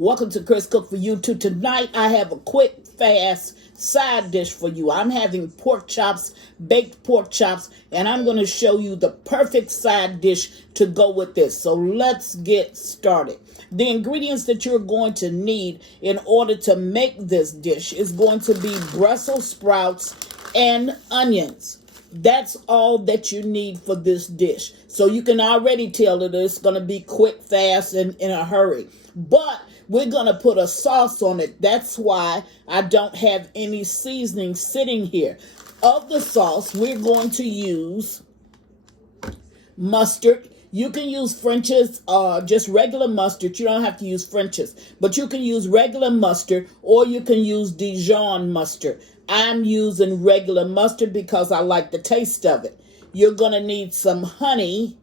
Welcome to Chris Cook for YouTube. Tonight I have a quick, fast side dish for you. I'm having pork chops, baked pork chops, and I'm going to show you the perfect side dish to go with this. So let's get started. The ingredients that you're going to need in order to make this dish is going to be Brussels sprouts and onions. That's all that you need for this dish. So you can already tell that it's going to be quick, fast, and in a hurry. But we're going to put a sauce on it. That's why I don't have any seasoning sitting here. Of the sauce, we're going to use mustard. You can use French's, just regular mustard. You don't have to use French's, but you can use regular mustard or you can use Dijon mustard. I'm using regular mustard because I like the taste of it. You're going to need some honey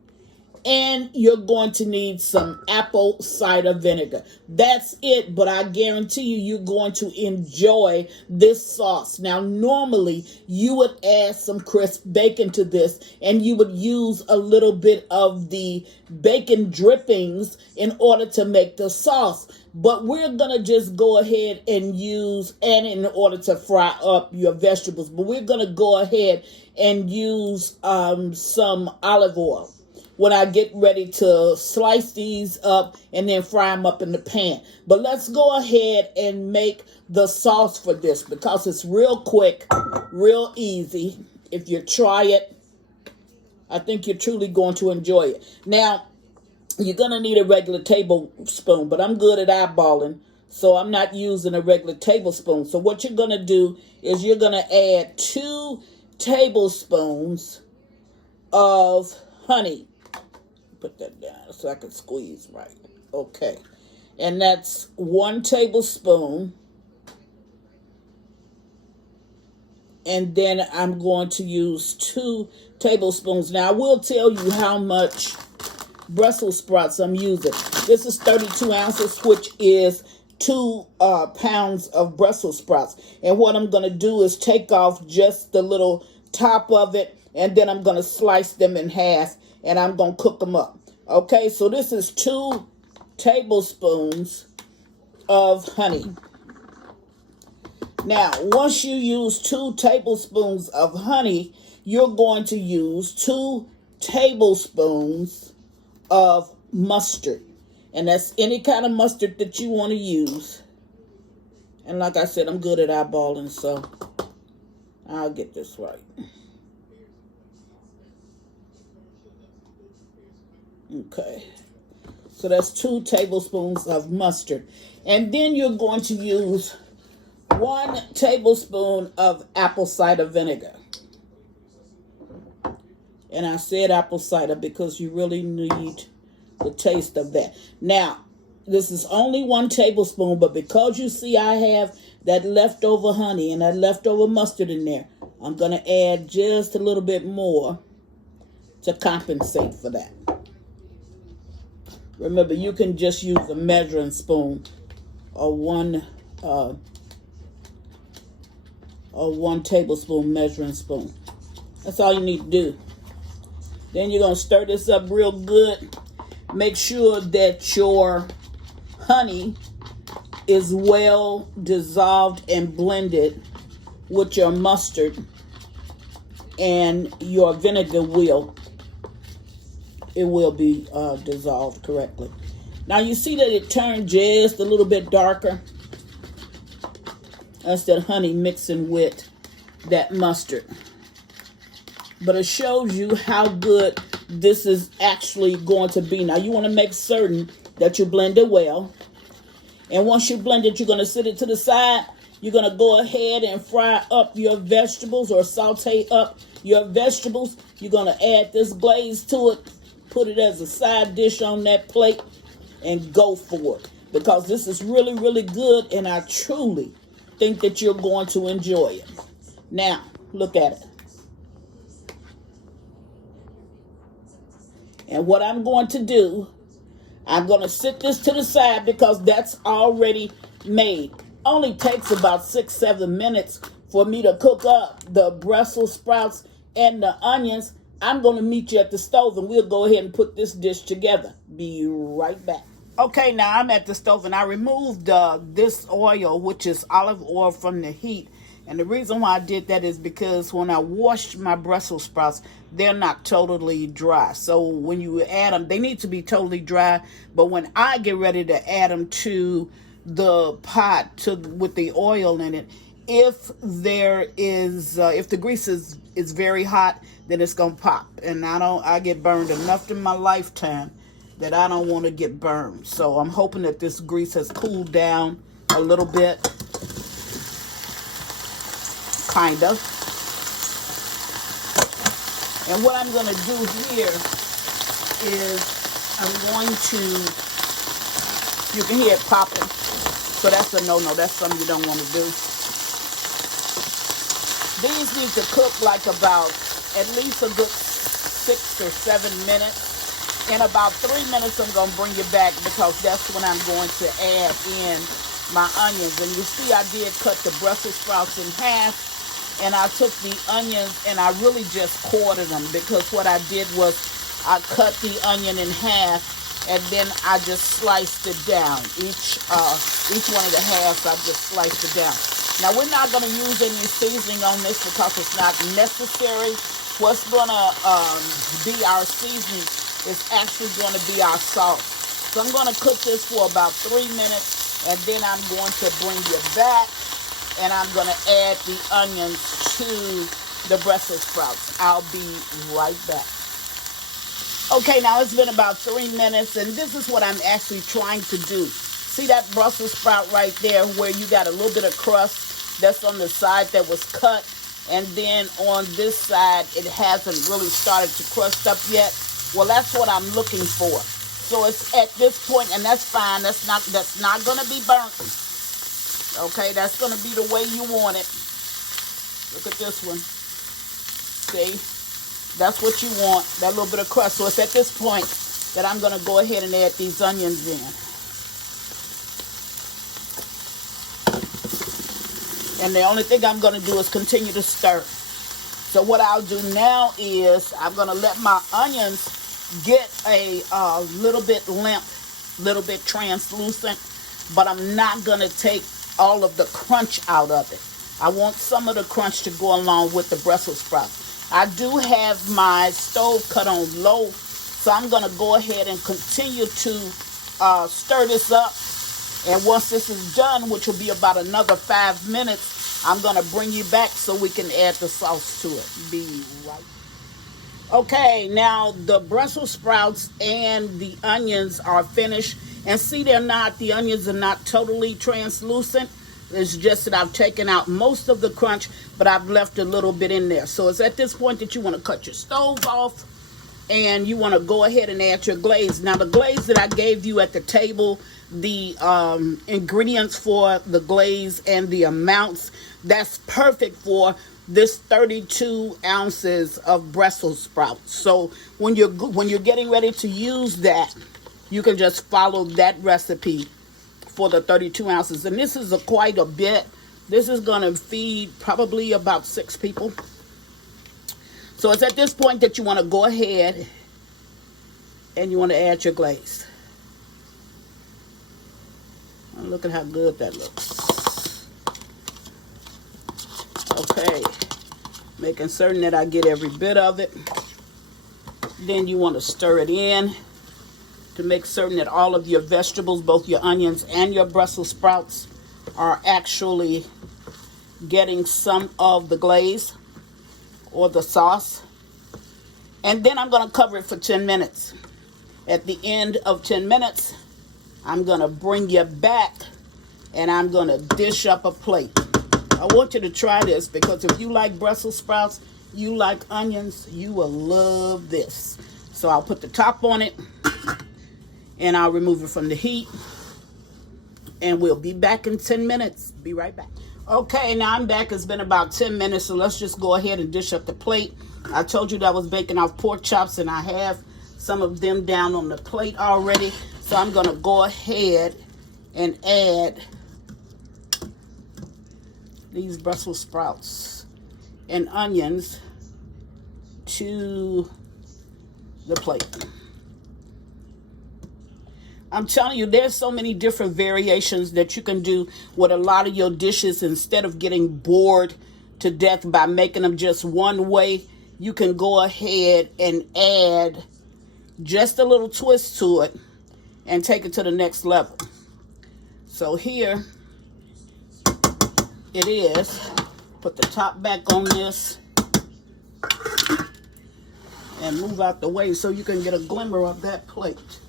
and you're going to need some apple cider vinegar. That's it, but I guarantee you're going to enjoy this sauce. Now, normally you would add some crisp bacon to this and you would use a little bit of the bacon drippings in order to make the sauce. But we're going to just go ahead and use, and in order to fry up your vegetables, but we're going to go ahead and use some olive oil when I get ready to slice these up and then fry them up in the pan. But let's go ahead and make the sauce for this because it's real quick, real easy. If you try it, I think you're truly going to enjoy it. Now, you're going to need a regular tablespoon, but I'm good at eyeballing, so I'm not using a regular tablespoon. So what you're going to do is you're going to add 2 tablespoons of honey. Put that down so I can squeeze right. Okay. And that's 1 tablespoon. And then I'm going to use 2 tablespoons. Now, I will tell you how much Brussels sprouts I'm using. This is 32 ounces, which is 2 pounds of Brussels sprouts. And what I'm going to do is take off just the little top of it, and then I'm going to slice them in half, and I'm going to cook them up. Okay, so this is 2 tablespoons of honey. Now, once you use 2 tablespoons of honey, you're going to use 2 tablespoons of mustard. And that's any kind of mustard that you want to use. And like I said, I'm good at eyeballing, so I'll get this right. Okay. So that's 2 tablespoons of mustard. And then you're going to use 1 tablespoon of apple cider vinegar. And I said apple cider because you really need the taste of that. Now, this is only 1 tablespoon, but because you see I have that leftover honey and that leftover mustard in there, I'm going to add just a little bit more to compensate for that. Remember, you can just use a measuring spoon or 1 tablespoon measuring spoon. That's all you need to do. Then you're going to stir this up real good. Make sure that your honey is well dissolved and blended with your mustard, and your vinegar will be dissolved correctly. Now you see that it turned just a little bit darker. That's that honey mixing with that mustard. But it shows you how good this is actually going to be. Now you want to make certain that you blend it well. And once you blend it, you're going to set it to the side. You're going to go ahead and fry up your vegetables or saute up your vegetables. You're going to add this glaze to it. Put it as a side dish on that plate and go for it. Because this is really, really good, and I truly think that you're going to enjoy it. Now, look at it. And what I'm going to do, I'm going to sit this to the side because that's already made. Only takes about 6-7 minutes for me to cook up the Brussels sprouts and the onions. I'm going to meet you at the stove and we'll go ahead and put this dish together. Be right back. Okay, now I'm at the stove and I removed this oil, which is olive oil, from the heat. And the reason why I did that is because when I washed my Brussels sprouts, they're not totally dry. So when you add them, they need to be totally dry. But when I get ready to add them to the pot with the oil in it, if if the grease is very hot, then it's gonna pop. And I get burned enough in my lifetime that I don't want to get burned. So I'm hoping that this grease has cooled down a little bit. Kind of. And what I'm going to do here is I'm going to, you can hear it popping. So that's a no-no. That's something you don't want to do. These need to cook like about at least a good 6 or 7 minutes. In about 3 minutes, I'm going to bring you back because that's when I'm going to add in my onions. And you see I did cut the Brussels sprouts in half. And I took the onions and I really just quartered them, because what I did was I cut the onion in half and then I just sliced it down. Each one of the halves, I just sliced it down. Now we're not going to use any seasoning on this because it's not necessary. What's going to be our seasoning is actually going to be our salt. So I'm going to cook this for about 3 minutes and then I'm going to bring you back. And I'm going to add the onions to the Brussels sprouts. I'll be right back. Okay, now it's been about 3 minutes, and this is what I'm actually trying to do. See that Brussels sprout right there where you got a little bit of crust that's on the side that was cut, and then on this side it hasn't really started to crust up yet? Well, that's what I'm looking for. So it's at this point, and that's fine. That's not going to be burnt. Okay, that's going to be the way you want it. Look at this one. See? That's what you want, that little bit of crust. So it's at this point that I'm going to go ahead and add these onions in. And the only thing I'm going to do is continue to stir. So what I'll do now is I'm going to let my onions get a little bit limp, little bit translucent, but I'm not going to take all of the crunch out of it. I want some of the crunch to go along with the Brussels sprouts. I do have my stove cut on low, so I'm going to go ahead and continue to stir this up. And once this is done, which will be about another 5 minutes, I'm going to bring you back so we can add the sauce to it. Be right. Okay, now the Brussels sprouts and the onions are finished. And see, the onions are not totally translucent. It's just that I've taken out most of the crunch, but I've left a little bit in there. So it's at this point that you want to cut your stove off and you want to go ahead and add your glaze. Now, the glaze that I gave you at the table, the ingredients for the glaze and the amounts, that's perfect for this 32 ounces of Brussels sprouts. So when you're getting ready to use that, you can just follow that recipe for the 32 ounces. And this is quite a bit. This is going to feed probably about 6 people. So it's at this point that you want to go ahead and you want to add your glaze. And look at how good that looks. Okay. Making certain that I get every bit of it. Then you want to stir it in to make certain that all of your vegetables, both your onions and your Brussels sprouts, are actually getting some of the glaze or the sauce. And then I'm going to cover it for 10 minutes. At the end of 10 minutes, I'm going to bring you back and I'm going to dish up a plate. I want you to try this because if you like Brussels sprouts, you like onions, you will love this. So I'll put the top on it. And I'll remove it from the heat. And we'll be back in 10 minutes. Be right back. Okay, now I'm back. It's been about 10 minutes. So let's just go ahead and dish up the plate. I told you that I was baking off pork chops. And I have some of them down on the plate already. So I'm going to go ahead and add these Brussels sprouts and onions to the plate. I'm telling you, there's so many different variations that you can do with a lot of your dishes. Instead of getting bored to death by making them just one way, you can go ahead and add just a little twist to it and take it to the next level. So here it is. Put the top back on this and move out the way so you can get a glimmer of that plate.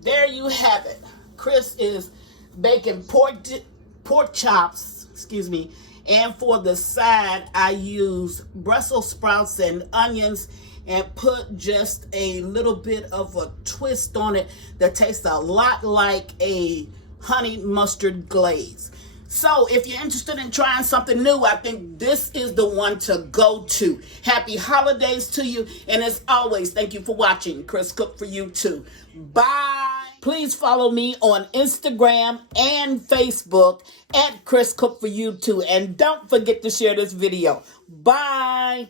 There you have it. Chris is baking pork chops, and for the side I use Brussels sprouts and onions and put just a little bit of a twist on it that tastes a lot like a honey mustard glaze. So if you're interested in trying something new, I think this is the one to go to. Happy holidays to you. And as always, thank you for watching. Chris Cook for you too. Bye. Please follow me on Instagram and Facebook at Chris Cook for you too. And don't forget to share this video. Bye.